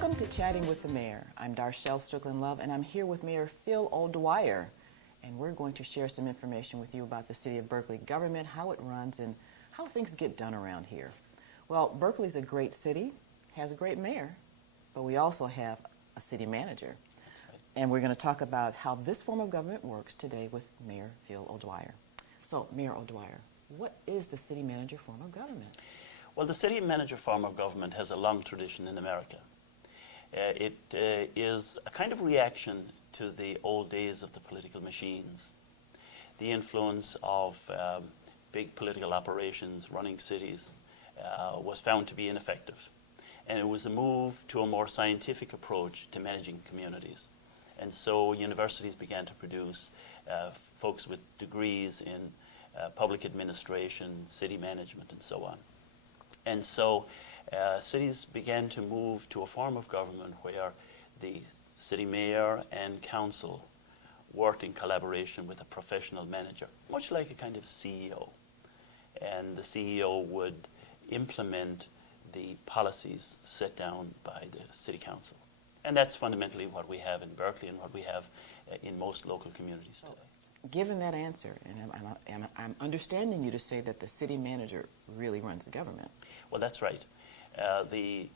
Welcome to Chatting with the Mayor. I'm Darshell Strickland Love, and I'm here with Mayor Phil O'Dwyer. And we're going to share some information with you about the City of Berkeley government, how it runs, and how things get done around here. Well, Berkeley's a great city, has a great mayor, but we also have a city manager. Right. And we're going to talk about how this form of government works today with Mayor Phil O'Dwyer. So, Mayor O'Dwyer, what is the city manager form of government? Well, the city manager form of government has a long tradition in America. It is a kind of reaction to the old days of the political machines, the influence of big political operations running cities was found to be ineffective. And it was a move to a more scientific approach to managing communities. And so universities began to produce folks with degrees in public administration, city management, and so on. And so cities began to move to a form of government where the city mayor and council worked in collaboration with a professional manager, much like a kind of CEO. And the CEO would implement the policies set down by the city council. And that's fundamentally what we have in Berkeley and what we have in most local communities today. Given that answer, and I'm understanding you to say that the city manager really runs the government. Well, that's right. The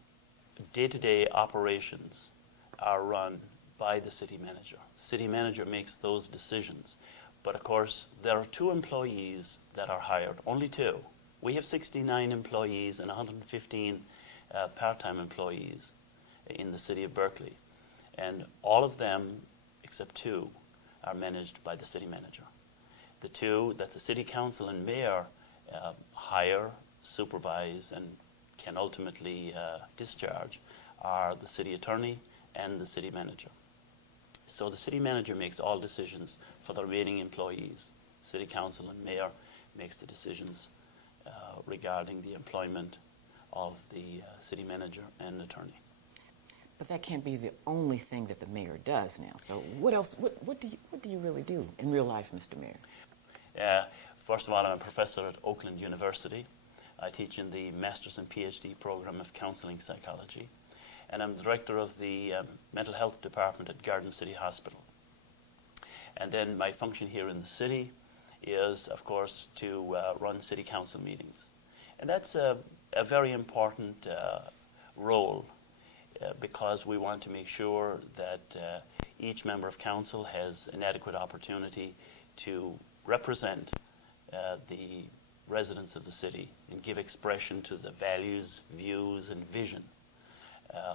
day-to-day operations are run by the city manager. City manager makes those decisions. But of course, there are 2 employees that are hired, only 2. We have 69 employees and 115 part-time employees in the city of Berkeley. And all of them, except 2, are managed by the city manager. The 2 that the city council and mayor hire, supervise, and can ultimately discharge are the city attorney and the city manager. So the city manager makes all decisions for the remaining employees. City council and mayor makes the decisions regarding the employment of the city manager and attorney. But that can't be the only thing that the mayor does now. So what else? What do you really do in real life, Mr. Mayor? First of all, I'm a professor at Oakland University. I teach in the Master's and PhD program of Counseling Psychology. And I'm the director of the Mental Health Department at Garden City Hospital. And then my function here in the city is, of course, to run city council meetings. And that's a very important role because we want to make sure that each member of council has an adequate opportunity to represent the residents of the city and give expression to the values, views, and vision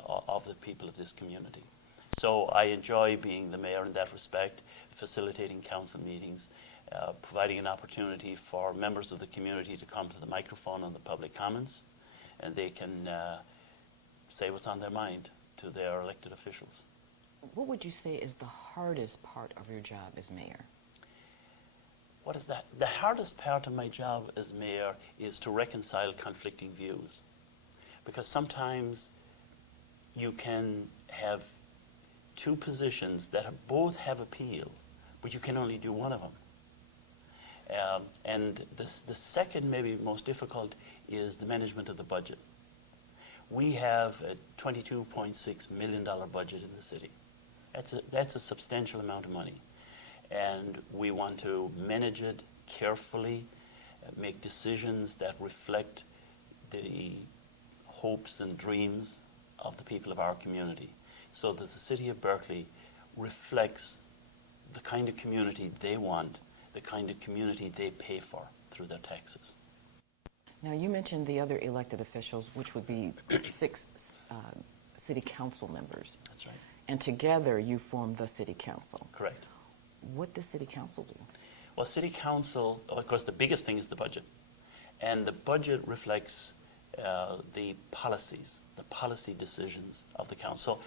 of the people of this community. So I enjoy being the mayor in that respect, facilitating council meetings, providing an opportunity for members of the community to come to the microphone on the public comments, and they can say what's on their mind to their elected officials. What would you say is the hardest part of your job as mayor? What is that? The hardest part of my job as mayor is to reconcile conflicting views. Because sometimes you can have 2 positions that both have appeal, but you can only do one of them. And the second, maybe most difficult, is the management of the budget. We have a $22.6 million budget in the city. That's a substantial amount of money. And we want to manage it carefully, make decisions that reflect the hopes and dreams of the people of our community, so that the city of Berkeley reflects the kind of community they want, the kind of community they pay for through their taxes. Now, you mentioned the other elected officials, which would be 6 city council members. That's right. And together you form the city council. Correct. What does city council do? Well, city council, of course, the biggest thing is the budget. And the budget reflects the policies, the policy decisions of the council.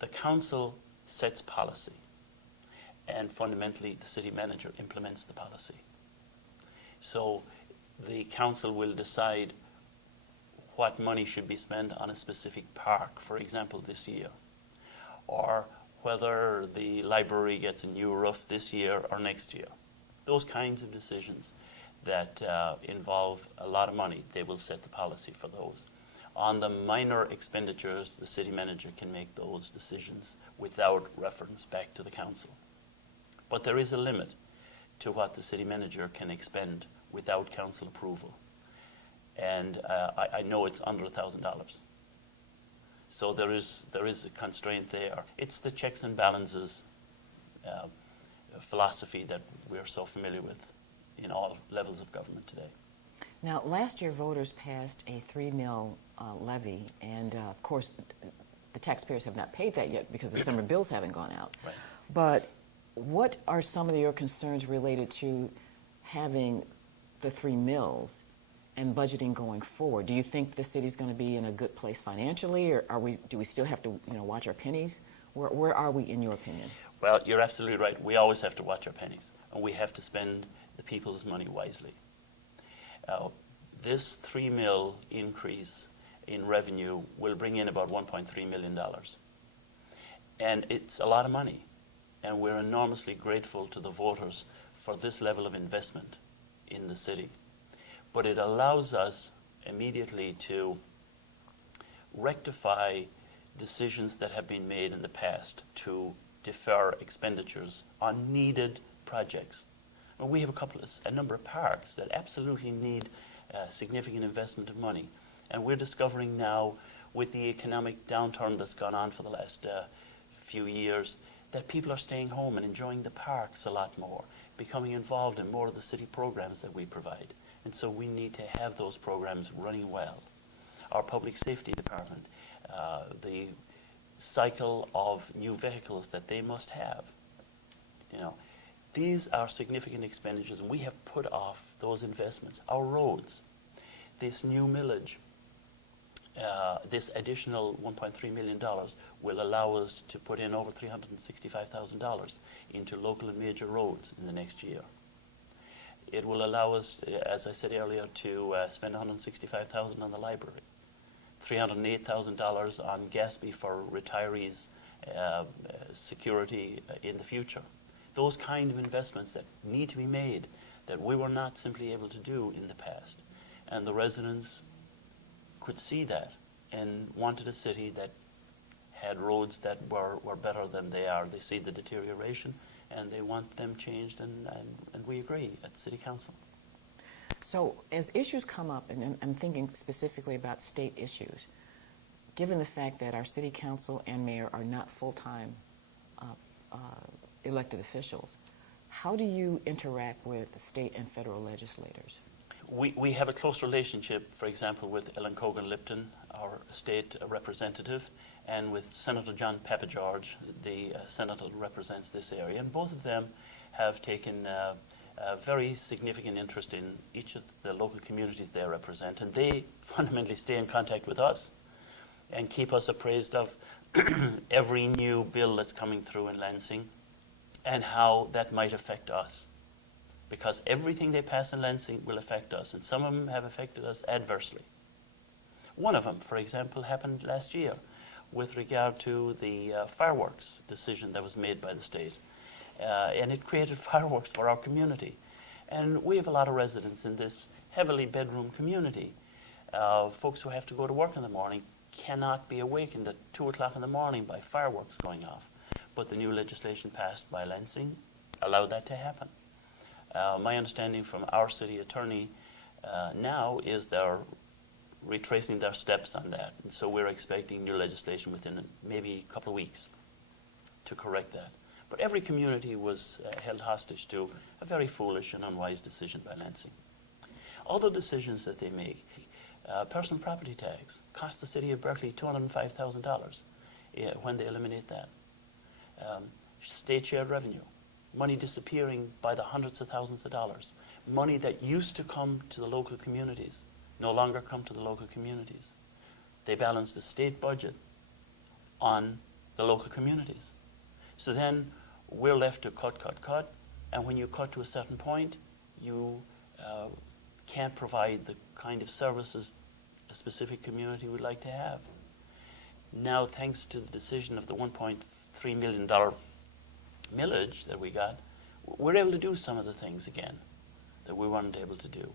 The council sets policy, and fundamentally the city manager implements the policy. So the council will decide what money should be spent on a specific park, for example, this year, or whether the library gets a new roof this year or next year. Those kinds of decisions that involve a lot of money, they will set the policy for those. On the minor expenditures, the city manager can make those decisions without reference back to the council. But there is a limit to what the city manager can expend without council approval. And I know it's under $1,000. So there is a constraint there. It's the checks and balances philosophy that we're so familiar with in all levels of government today. Now, last year voters passed a 3 mil levy, and of course the taxpayers have not paid that yet because the summer bills haven't gone out. Right. But what are some of your concerns related to having the 3 mills and budgeting going forward? Do you think the city's going to be in a good place financially, or do we still have to watch our pennies? Where are we in your opinion? Well, you're absolutely right. We always have to watch our pennies, and we have to spend the people's money wisely. This 3 mil increase in revenue will bring in about $1.3 million. And it's a lot of money. And we're enormously grateful to the voters for this level of investment in the city. But it allows us immediately to rectify decisions that have been made in the past to defer expenditures on needed projects. Well, we have a number of parks that absolutely need significant investment of money. And we're discovering now, with the economic downturn that's gone on for the last few years, that people are staying home and enjoying the parks a lot more, becoming involved in more of the city programs that we provide. And so we need to have those programs running well. Our public safety department, the cycle of new vehicles that they must have. These are significant expenditures, and we have put off those investments. Our roads, this new millage, this additional $1.3 million will allow us to put in over $365,000 into local and major roads in the next year. It will allow us, as I said earlier, to spend $165,000 on the library, $308,000 on Gatsby for retirees' security in the future. Those kind of investments that need to be made that we were not simply able to do in the past. And the residents could see that and wanted a city that had roads that were better than they are. They see the deterioration and they want them changed, and we agree at City Council. So as issues come up, and I'm thinking specifically about state issues, given the fact that our City Council and Mayor are not full-time elected officials, how do you interact with the state and federal legislators? We have a close relationship, for example, with Ellen Cogan-Lipton, our state representative, and with Senator John Papageorge, the senator who represents this area. And both of them have taken a very significant interest in each of the local communities they represent, and they fundamentally stay in contact with us and keep us appraised of every new bill that's coming through in Lansing and how that might affect us. Because everything they pass in Lansing will affect us, and some of them have affected us adversely. One of them, for example, happened last year with regard to the fireworks decision that was made by the state. And it created fireworks for our community. And we have a lot of residents in this heavily bedroom community. Folks who have to go to work in the morning cannot be awakened at 2 o'clock in the morning by fireworks going off. But the new legislation passed by Lansing allowed that to happen. My understanding from our city attorney now is they're retracing their steps on that. And so we're expecting new legislation within maybe a couple of weeks to correct that. But every community was held hostage to a very foolish and unwise decision by Lansing. All the decisions that they make, personal property tax cost the city of Berkeley $205,000 when they eliminate that. State shared revenue, money disappearing by the hundreds of thousands of dollars, money that used to come to the local communities no longer come to the local communities. They balance the state budget on the local communities. So then we're left to cut, and when you cut to a certain point, you can't provide the kind of services a specific community would like to have. Now, thanks to the decision of the $1.3 million millage that we got, we're able to do some of the things again that we weren't able to do.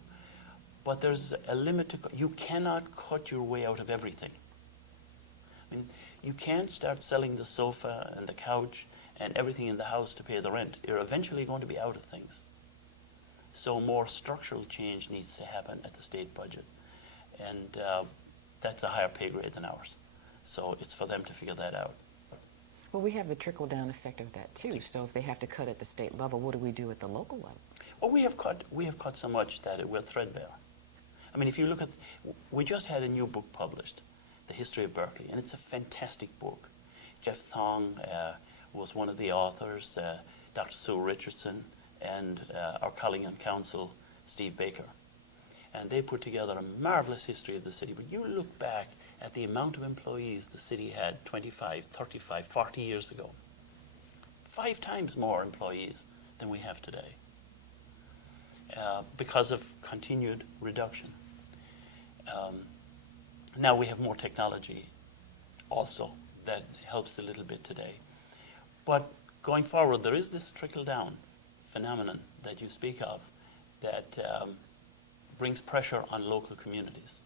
but there's a limit to, you cannot cut your way out of everything. I mean, you can't start selling the sofa and the couch and everything in the house to pay the rent. You're eventually going to be out of things. So more structural change needs to happen at the state budget. And that's a higher pay grade than ours. So it's for them to figure that out. Well, we have the trickle-down effect of that, too. So if they have to cut at the state level, what do we do at the local level? Well, we have cut so much that we're threadbare. I mean, if you look at, we just had a new book published, The History of Berkeley, and it's a fantastic book. Jeff Thong was one of the authors, Dr. Sue Richardson, and our colleague on council, Steve Baker. And they put together a marvelous history of the city. But you look back at the amount of employees the city had 25, 35, 40 years ago. 5 times more employees than we have today because of continued reduction. Now we have more technology also that helps a little bit today. But going forward, there is this trickle-down phenomenon that you speak of that brings pressure on local communities.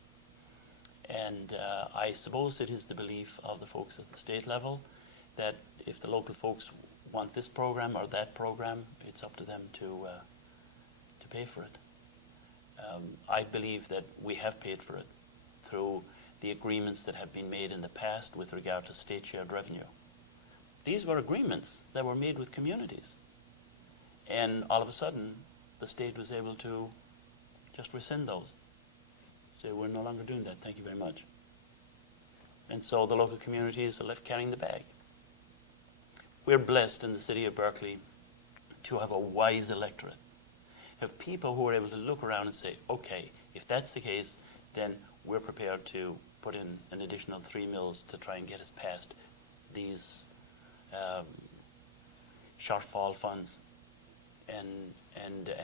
And I suppose it is the belief of the folks at the state level that if the local folks want this program or that program, it's up to them to pay for it. I believe that we have paid for it through the agreements that have been made in the past with regard to state shared revenue. These were agreements that were made with communities. And all of a sudden, the state was able to just rescind those. Say, we're no longer doing that, thank you very much. And so the local communities are left carrying the bag. We're blessed in the city of Berkeley to have a wise electorate, have people who are able to look around and say, okay, if that's the case, then we're prepared to put in an additional 3 mills to try and get us past these shortfall funds and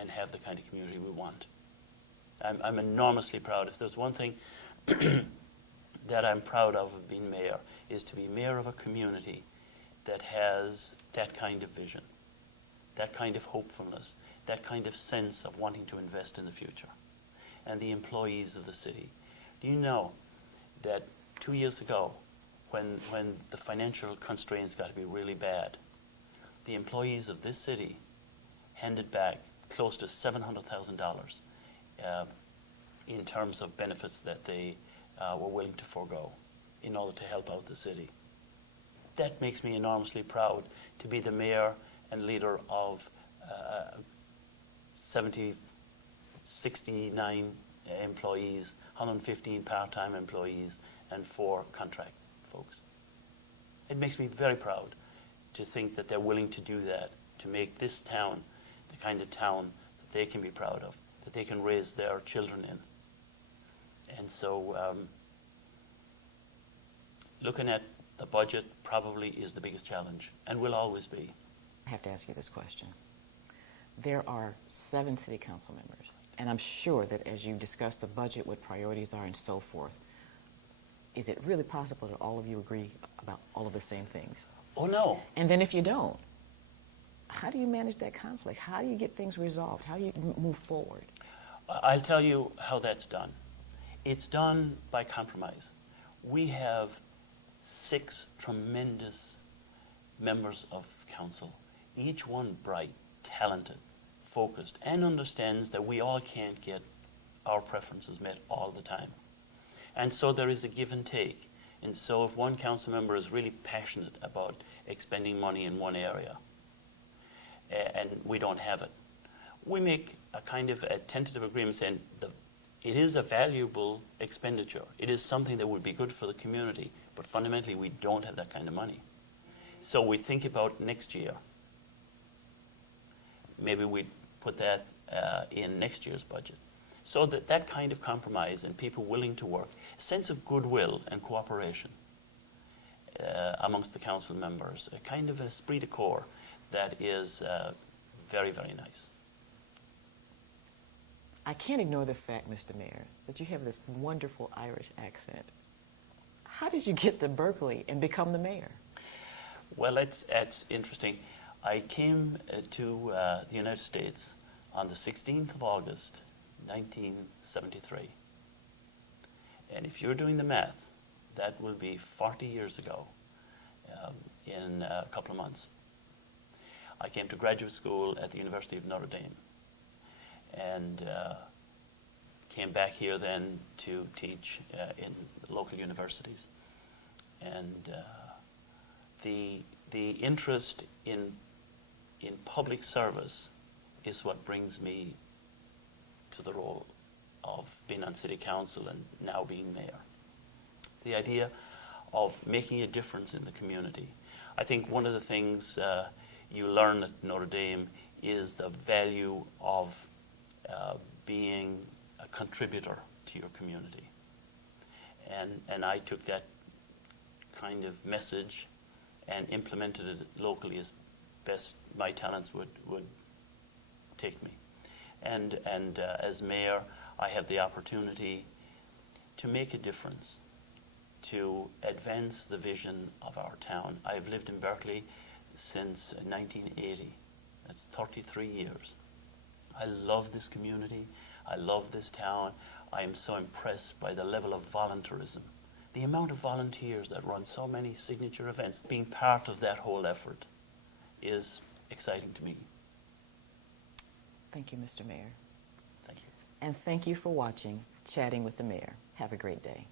have the kind of community we want. I'm enormously proud. If there's one thing that I'm proud of being mayor, is to be mayor of a community that has that kind of vision, that kind of hopefulness, that kind of sense of wanting to invest in the future. And the employees of the city. Do you know that 2 years ago, when the financial constraints got to be really bad, the employees of this city handed back close to $700,000 in terms of benefits that they were willing to forego in order to help out the city. That makes me enormously proud to be the mayor and leader of 69 employees, 115 part-time employees, and 4 contract folks. It makes me very proud to think that they're willing to do that, to make this town the kind of town that they can be proud of, that they can raise their children in. And so looking at the budget probably is the biggest challenge, and will always be. I have to ask you this question. There are 7 city council members, and I'm sure that as you discuss the budget, what priorities are and so forth, is it really possible that all of you agree about all of the same things? Oh, no. And then if you don't, how do you manage that conflict? How do you get things resolved? How do you move forward? I'll tell you how that's done. It's done by compromise. We have 6 tremendous members of council, each one bright, talented, focused, and understands that we all can't get our preferences met all the time. And so there is a give and take. And so if one council member is really passionate about expending money in one area, and we don't have it, we make a kind of a tentative agreement saying it is a valuable expenditure. It is something that would be good for the community, but fundamentally we don't have that kind of money. So we think about next year. Maybe we put that in next year's budget. So that kind of compromise and people willing to work, a sense of goodwill and cooperation amongst the council members, a kind of esprit de corps that is very, very nice. I can't ignore the fact, Mr. Mayor, that you have this wonderful Irish accent. How did you get to Berkeley and become the mayor? Well, that's interesting. I came to the United States on the 16th of August, 1973. And if you're doing the math, that will be 40 years ago in a couple of months. I came to graduate school at the University of Notre Dame and came back here then to teach in local universities. And the interest in public service is what brings me to the role of being on city council and now being mayor. The idea of making a difference in the community. I think one of the things you learn at Notre Dame is the value of being a contributor to your community. And I took that kind of message and implemented it locally as best my talents would take me. And as mayor, I have the opportunity to make a difference, to advance the vision of our town. I've lived in Berkeley since 1980. That's 33 years. I love this community. I love this town. I am so impressed by the level of volunteerism. The amount of volunteers that run so many signature events, being part of that whole effort is exciting to me. Thank you, Mr. Mayor. Thank you. And thank you for watching Chatting with the Mayor. Have a great day.